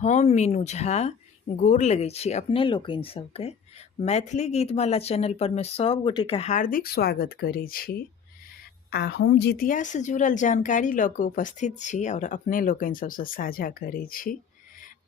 हम मीनू झा गोर लगै छी अपने लोकनि सबके मैथिली गीतमाला चैनल पर में सब गोटे के हार्दिक स्वागत करै छी। आ हम जितिया से जुड़ल जानकारी लऽ कऽ उपस्थित छी और अपने लोकनि सबसँ साझा करै छी।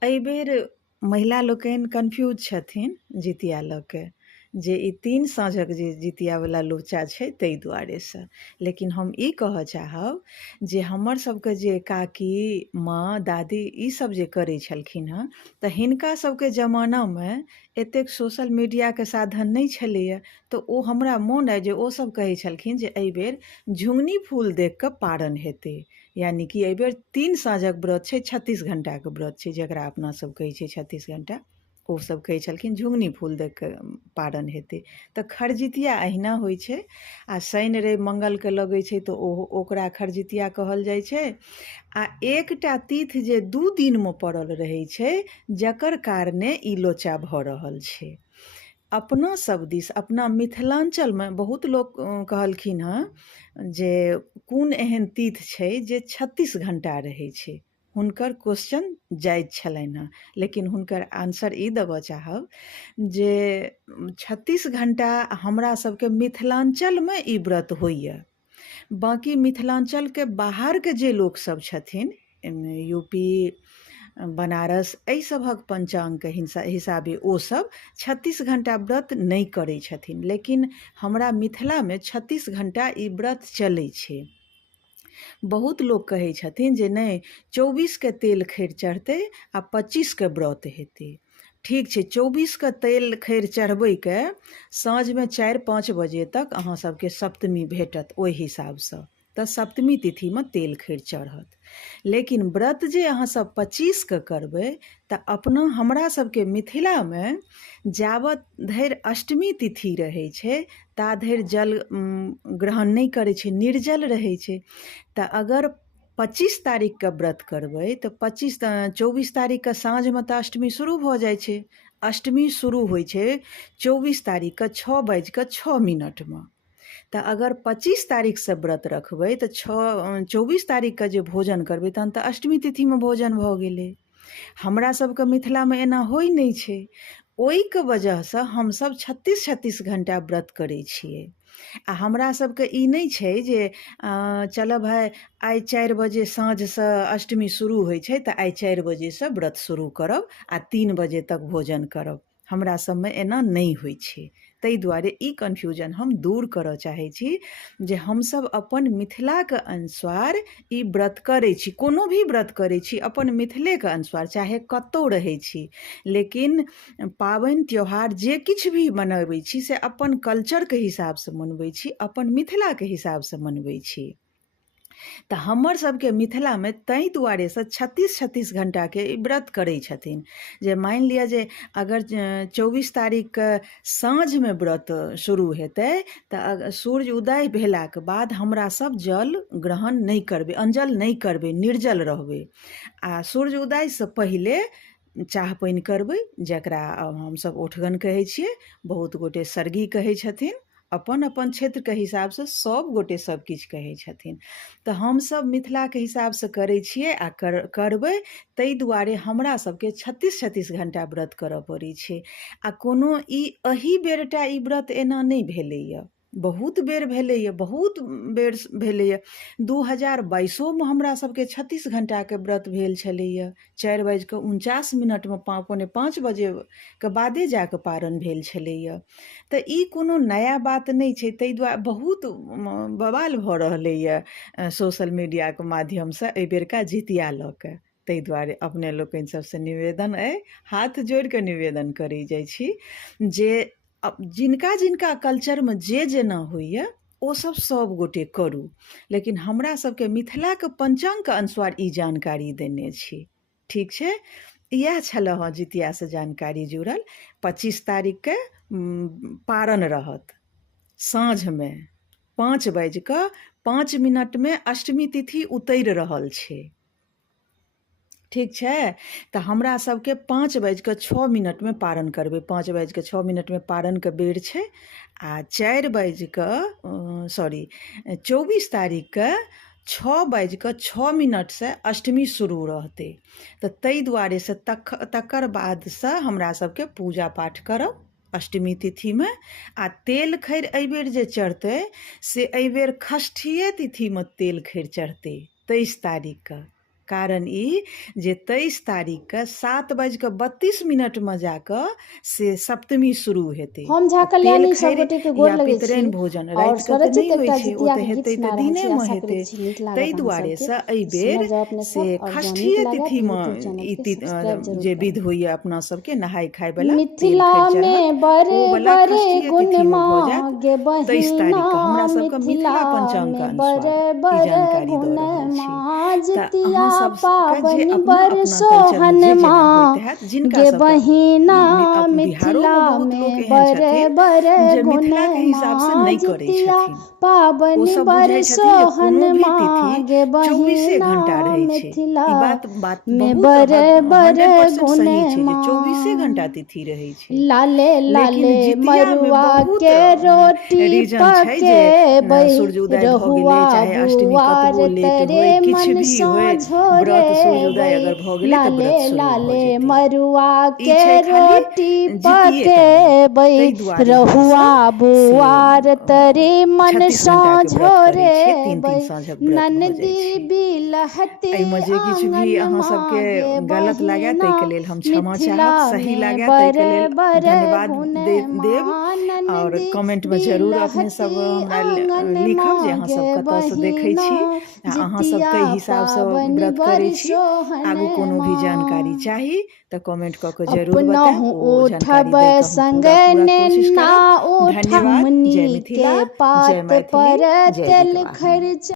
एहि बेर महिला लोकनि कन्फ्यूज छथिन जितिया लऽ के जे ई 3 साँझक जे जितियावला लोचा छै ताहि दुआरेसँ। लेकिन हम ई कहऽ चाहब जे हमर सबके जे काकी माँ दादी ई सब जे करै छलखिन हँ तऽ हिनका सबके जमानामे एतेक सोशल मीडियाके साधन नहीं छलैए। तऽ ओ हमरा मोन अइ जे ओ सब कहै छलखिन जे एहि बेर झुंगनी फूल देख कऽ पारण हेतै, यानी कि एहि बेर 3 साँझक व्रत छै, 36 घंटाके व्रत छै जकरा अपना सब कहै छै 36 घंटा। ओ सब कहै छलखिन झुंगनी फूल देख कऽ पारण हेतै। तऽ खरजितिया अहिना होइ छै आ शनि रवि मंगलके लगै छै तऽ ओकरा खरजितिया कहल जाइ छै। आ एकटा तीथ जे 2 दिनमे पड़ल रहै छै जकर कारणे ई लोचा भऽ रहल छै। अपना सब दिस अपना मिथिलांचलमे बहुत लोक कहलखिन हँ जे कोन एहन तीथ छै जे 36 घंटा रहै छै। हुनकर क्वेश्चन जायज छलनि हँ, लेकिन हुनकर आंसर ई देबऽ चाहब जे 36 घंटा हमरा सबके मिथिलांचलमे ई व्रत होइए। बाकी मिथिलांचलके बाहरके जे लोकसब छथिन यूपी बनारस एहि सभक पंचांगके हिसाबे ओसब 36 घंटा व्रत नहीं करै छथिन, लेकिन हमरा मिथिलामे 36 घंटा ई व्रत चलै छै। बहुत लोक कहै छथिन जे नहीं 24 के तेल खैर चढ़तै आ 25 के व्रत हेतै। ठीक छै, 24 के तेल खैर चढ़बैके साँझमे 4-5 बजे तक अहाँ सबके सप्तमी भेटत ओहि हिसाबसँ, तऽ सप्तमी तिथिमे तेल खैर चढ़त। लेकिन व्रत जे अहाँ सब 25 के करबै तऽ अपना हमरा सबके मिथिलामे जाबत धरि अष्टमी तिथि रहै छै ता धरि जल ग्रहण नहीं करै छै, निर्जल रहै छै। तऽ अगर 25 तारीखके व्रत करबै तऽ 24 तारीखके साँझमे तऽ अष्टमी शुरू भऽ जाइ छै। अष्टमी शुरू होइ छै 24 तारीखके 6:06 तऽ अगर 25 तारीखसँ व्रत रखबै तऽ 24 तारीखके जे भोजन करबै तहन तऽ अष्टमी तिथिमे भोजन भऽ गेलै। हमरा सबके मिथिलामे एना होइ नहीं छै। ओहिके वजहसँ हमसब 36 घंटा व्रत करै छियै। आ हमरा सबके ई नहीं छै जे चलऽ भाइ आइ 4 बजे साँझसँ अष्टमी शुरू होइ छै तऽ आइ 4 बजेसँ व्रत शुरू करब आ 3 बजे तक भोजन करब। हमरा सबमे एना नहीं होइ छै। ताहि दुआरे ई कन्फ्यूजन हम दूर करऽ चाहै छी जे हमसब अपन मिथिलाके अनुसार ई व्रत करै छी, कोनो भी व्रत करै छी अपन मिथिलेके अनुसार, चाहे कतहु रहै छी। लेकिन पाबनि त्योहार जे किछु भी मनबै छी से अपन कल्चरके हिसाबसँ मनबै छी, अपन मिथिलाके हिसाबसँ मनबै छी। तऽ हमर सबके मिथिलामे ताहि दुआरेसँ 36 घंटाके ई व्रत करै छथिन जे मानि लिअ जे अगर 24 तारीखके साँझमे व्रत शुरू हेतै तऽ सूर्य उदय भेलाके बाद हमरा सब जल ग्रहण नहीं करबै, अनजल नहीं करबै, निर्जल रहबै। आ सूर्य उदयसँ पहिले चाह पानि करबै जकरा हमसब ओठगन कहै छियै, बहुत गोटे सरगी कहै छथिन, अपन अपन क्षेत्रके हिसाबसँ सब गोटे सब किछु कहै छथिन। तऽ हमसब मिथिलाके हिसाबसँ करै छियै आ करबै। ताहि दुआरे हमरा सबके 36 घंटा व्रत करऽ पड़ै छै। आ कोनो ई एही बेरटा ई व्रत एना नहीं भेलैए, बहुत बेर भेलैए, बहुत बेर भेलैए। 2022मे हमरा सबके 36 घंटाके व्रत भेल छलैए। 4:49 पौने 5 बजेके बादे जाकऽ पारण भेल छलैए। तऽ ई कोनो नया बात नहीं छै। ताहि दुआरे बहुत बवाल भऽ रहलैए सोशल मीडियाके माध्यमसँ एहि बेरका जितिया लऽ कऽ। ताहि दुआरे अपने लोकनि सबसँ निवेदन अइ, हाथ जोड़ि कऽ निवेदन करै जाइ छी जे जिनका जिनका कल्चरमे जे जेना होइए ओसब सब गोटे करू। लेकिन हमरा सबके मिथिलाके पंचांगके अनुसार ई जानकारी देने छी। ठीक छै, इएह छलै हँ जितियासँ जानकारी जुड़ल। 25 तारीखके पारण रहत साँझमे 5:05 अष्टमी तिथि उतरि रहल छै। ठीक छै, तऽ हमरा सबके 5:06 पारण करबै। 5:06 पारणके बेर छै आ 24 तारीखके 6:06 से अष्टमी शुरू रहते। तो ताहि दुआरे से तकर बाद से हमरा सबके पूजा पाठ करब अष्टमी तिथि में। आ तेल खैर एहिबेर जे चढ़तै से एहिबेर षष्ठिए तिथि में तेल खैर चढ़तै 23 तारीख के। कारण ई जे 23 तारीख के 7:32 में जाकर से सप्तमी शुरू हेतै। हम झा कल्याणी सब गोटे के गोर लगै छी पितराइन भोजन और राति के स्वरचित नहीं एकटा होइ छै, ओ जितिया तऽ के गीत हेतै सुना तऽ रहल दिने छी। में आशा हेतै। करै छी नीक लागत ताहि अहाँ दुआरे सबके। से एहिबेर सुनब जब अपने से सब और जँ नीक षष्ठिए लागत तिथि YouTube में चैनल ई के सब्सक्राइब जरूर जे करब। विध होइए अपना सबके नहाय खाय वाला तेल मिथिला खैर में चढ़त, बड़े ओ वाला बड़े षष्ठिए गुण तिथि में भऽ जायत मांगे 23 तारीख बहिना, के। हमरा सबके मिथिला मिथिला पंचांग के में अनुसार बड़े ई बड़े जानकारी गुण दऽ रहल छी। माँ तऽ जितिया अहाँ सबके जे पाबनि अपना बड़ अपना कल्चर में जे जेना सोहनमा होइत हैत, जिनका गे सबके बहिना, बिहारो में मिथिला बहुत लोक में एहन बड़े छथिन बड़े जे गुण मिथिला के हिसाब से माँ नहीं करै जितिया छथिन। ओ पाबनि सब बड़ बुझै छथिन जे कोनो भी सोहनमा तिथि गे 24 बहिना, घंटा रहै छै। मिथिला ई बात में बहुत बड़े बड़े 100% गुण सही छै जे 24 माँ। घंटा तिथि रहै छै। लाले लेकिन लाले जितिया में मरुआ बहुत के रोटी रीजन छै जे पकेबै, सूर्य उदय भऽ रहुआ गेलै, चाहे अष्टमी बुआर कतबो लेट तरे होय, किछु मन भी होय, साँझोरे व्रत सूर्य उदय बै। अगर भऽ गेलै तऽ लाले व्रत शुरू भऽ लाले जेतै। मरुआ ई के छै खाली रोटी जितिये टा में। पकेबै, ताहि दुआरे रहुआ हमसब से बुआर तरे मन 36 घंटा के व्रत करै साँझोरे छियै, 3-3 बै। साँझक व्रत भऽ जाइ ननदी छै। बिलहती एहिमे जे किछु भी आंगन अहाँ सबके मागे गलत लागय बहिना, ताहिके लेल हम क्षमा मिथिला चाहब, सही में लागय ताहिके बड़े लेल बड़े धन्यवाद गुण देब। माँ। और ननदी कमेंट में जरूर अपने सब बिलहती हमरा आंगन लिखब जे अहाँ मागे सब कतऽसँ देखै बहिना, छी आ अहाँ सब जितिया कई हिसाबसँ पाबनि व्रत करै बड़ छी। सोहन आगू कोनो भी जानकारी माँ। चाही तऽ कमेंट कऽ के जरूर बतायब, अपनहु ओ जानकारी उठबै दैके हम पूरा संगे पूरा कोशिश नेना करब। धन्यवाद। जय उठमनी मिथिला, के जय पात मैथिली, पर जय तेल गीतवाहिनी। खर्च